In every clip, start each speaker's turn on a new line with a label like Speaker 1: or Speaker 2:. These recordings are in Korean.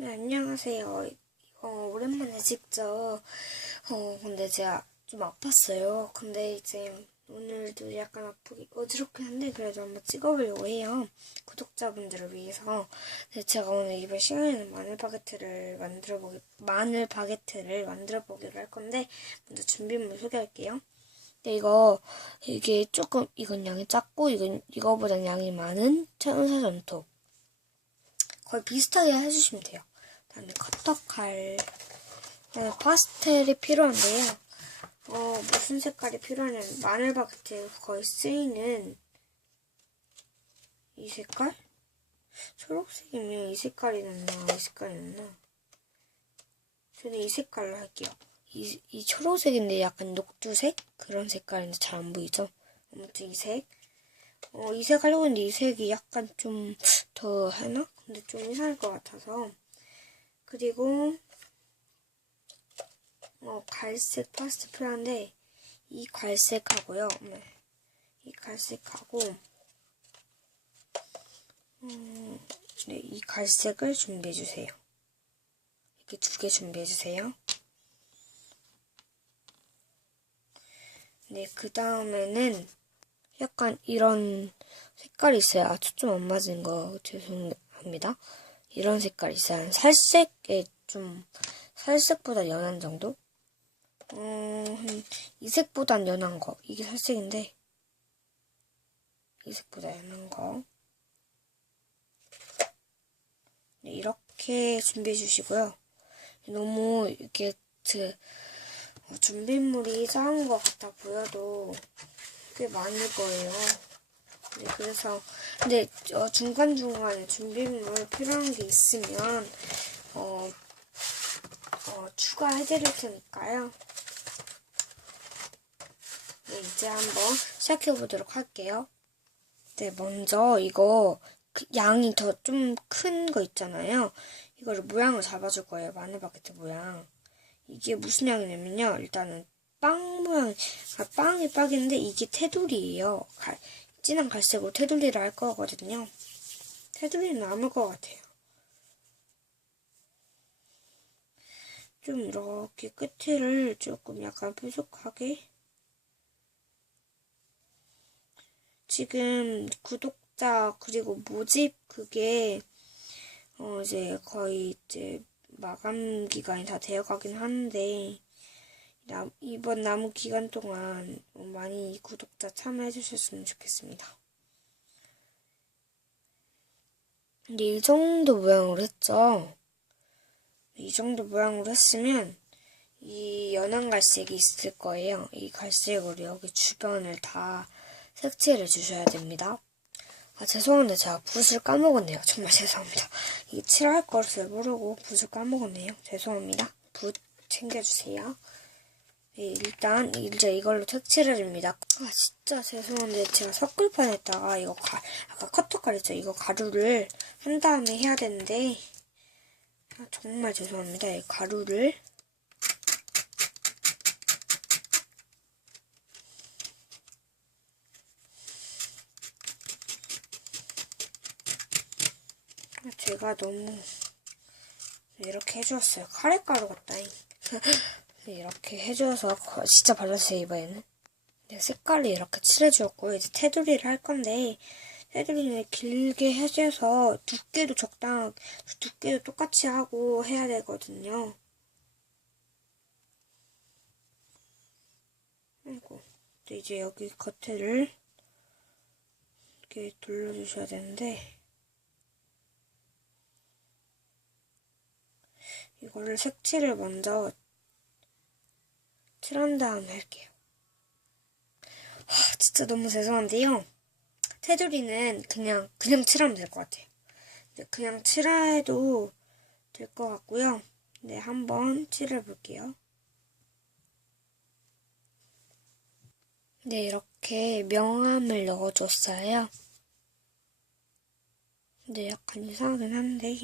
Speaker 1: 네, 안녕하세요. 어, 오랜만에 직접, 어, 근데 제가 좀 아팠어요. 근데 이제 오늘도 약간 아프기, 어지럽긴 한데 그래도 한번 찍어보려고 해요. 구독자분들을 위해서. 네, 제가 오늘 이번 시간에는 마늘 바게트를 만들어 보기, 마늘 바게트를 만들어 보기로 할 건데, 먼저 준비물 소개할게요. 근데 이거, 이게 조금, 이건 양이 작고, 이건, 이거보다 양이 많은 천사전톱. 거의 비슷하게 해주시면 돼요. 그다음에 커터칼, 그다음에 파스텔이 필요한데요. 어, 무슨 색깔이 필요하냐면 마늘 바게트에 거의 쓰이는 이 색깔? 초록색이면 이 색깔이 낫나, 이 색깔이 낫나? 저는 이 색깔로 할게요. 이, 이 초록색인데 약간 녹두색? 그런 색깔인데 잘 안 보이죠? 아무튼 이 색. 어, 이 색 하려고 했는데 이 색이 약간 좀 더 하나? 근데 좀 이상할 것 같아서. 그리고, 어, 갈색 파스트 필요한데, 이 갈색하고요. 네. 이 갈색하고, 음, 네, 이 갈색을 준비해주세요. 이렇게 두 개 준비해주세요. 네, 그 다음에는 약간 이런 색깔이 있어요. 아, 초점 안 맞은 거 죄송합니다. 이런 색깔이 있어요. 살색에 좀, 살색보다 연한 정도? 음, 이 색보단 연한 거. 이게 살색인데, 이 색보다 연한 거. 네, 이렇게 준비해 주시고요. 너무 이렇게 그, 어, 준비물이 작은 것 같아 보여도 꽤 많을 거예요. 네, 그래서 근데 어, 중간 중간에 준비물 필요한 게 있으면 어, 어, 추가해드릴 테니까요. 네, 이제 한번 시작해 보도록 할게요. 네, 먼저 이거 그 양이 더 좀 큰 거 있잖아요. 이거를 모양을 잡아줄 거예요. 마늘 바게트 모양. 이게 무슨 양이냐면요. 일단은 빵 모양, 아, 빵이 빵인데 이게 테두리예요. 갈, 진한 갈색으로 테두리를 할 거거든요. 테두리는 남을 것 같아요. 좀 이렇게 끝을 조금 약간 뾰족하게 지금 구독자 그리고 모집 그게 어 이제 거의 이제 마감 기간이 다 되어 가긴 하는데 남, 이번 남은 기간 동안 많이 구독자 참여해 주셨으면 좋겠습니다. 근데 이 정도 모양으로 했죠? 이 정도 모양으로 했으면 이 연한 갈색이 있을 거예요. 이 갈색으로 여기 주변을 다 색칠해 주셔야 됩니다. 아, 죄송한데 제가 붓을 까먹었네요. 정말 죄송합니다. 이 칠할 것을 모르고 붓을 까먹었네요. 죄송합니다. 붓 챙겨주세요. 네, 일단 이제 이걸로 색칠해 줍니다. 아 진짜 죄송한데 제가 석굴판에다가 이거 가, 아까 커터칼 있죠? 이거 가루를 한 다음에 해야 되는데 아, 정말 죄송합니다. 이 가루를 아, 제가 너무 이렇게 해주었어요. 카레가루 같다잉. 이렇게 해줘서 진짜 발랐어요 이번에는. 네, 색깔을 이렇게 칠해주었고 이제 테두리를 할 건데 테두리는 길게 해줘서 두께도 적당 두께도 똑같이 하고 해야 되거든요. 그리고 이제 여기 겉에를 이렇게 돌려주셔야 되는데 이거를 색칠을 먼저 칠한 다음에 할게요. 하, 진짜 너무 죄송한데요. 테두리는 그냥 그냥 칠하면 될 것 같아요. 그냥 칠해도 될 것 같고요. 네, 한번 칠해 볼게요. 네, 이렇게 명암을 넣어줬어요. 근데 약간 이상하긴 한데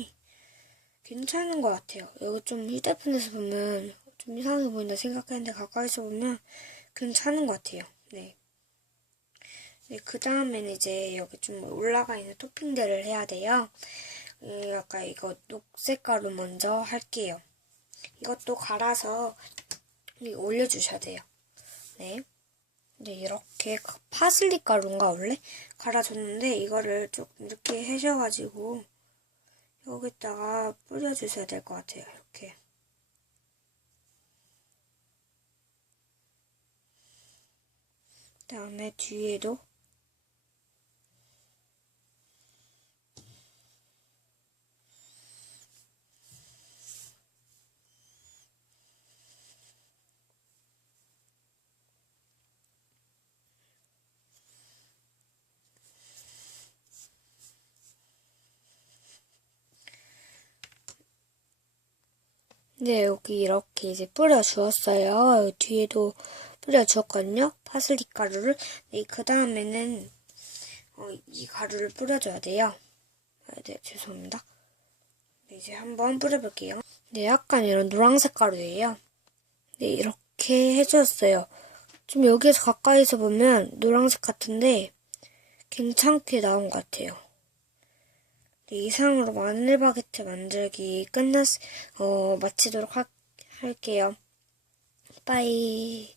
Speaker 1: 괜찮은 것 같아요. 여기 좀 휴대폰에서 보면 좀 이상해 보인다 생각했는데 가까이서 보면 괜찮은 것 같아요. 네. 네, 그 다음에는 이제 여기 좀 올라가 있는 토핑들을 해야 돼요. 이 아까 이거 녹색 가루 먼저 할게요. 이것도 갈아서 이 올려주셔야 돼요. 네. 네, 이렇게 파슬리 가루인가 원래 갈아줬는데 이거를 좀 이렇게 해셔가지고 여기다가 뿌려주셔야 될 것 같아요. 이렇게. 다음에 뒤에도 네, 여기 이렇게 이제 뿌려주었어요. 뒤에도 뿌려주었거든요. 파슬리 가루를. 네, 그 다음에는 어, 이 가루를 뿌려줘야 돼요. 아, 네, 죄송합니다. 네, 이제 한번 뿌려볼게요. 네, 약간 이런 노란색 가루예요. 네, 이렇게 해주었어요. 좀 여기에서 가까이서 보면 노란색 같은데 괜찮게 나온 것 같아요. 네, 이상으로 마늘 바게트 만들기 끝났, 어, 마치도록 하, 할게요. 빠이.